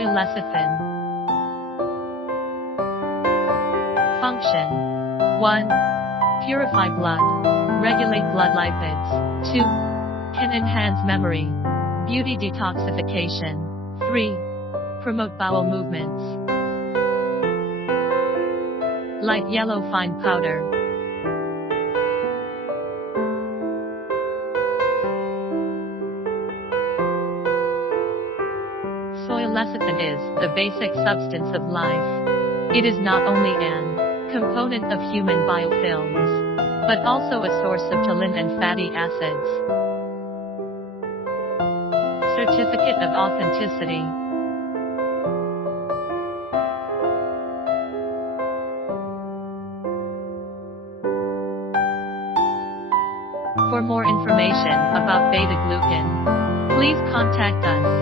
Soya lecithin. Function: 1. Purify blood. Regulate blood lipids. 2. Can enhance memory. Beauty detoxification. 3. Promote bowel movements. Light yellow fine powder. Soya lecithin is the basic substance of life. It is not only an component of human biofilms, but also a source of choline and fatty acids. Certificate of authenticity. For more information about beta-glucan, please contact us.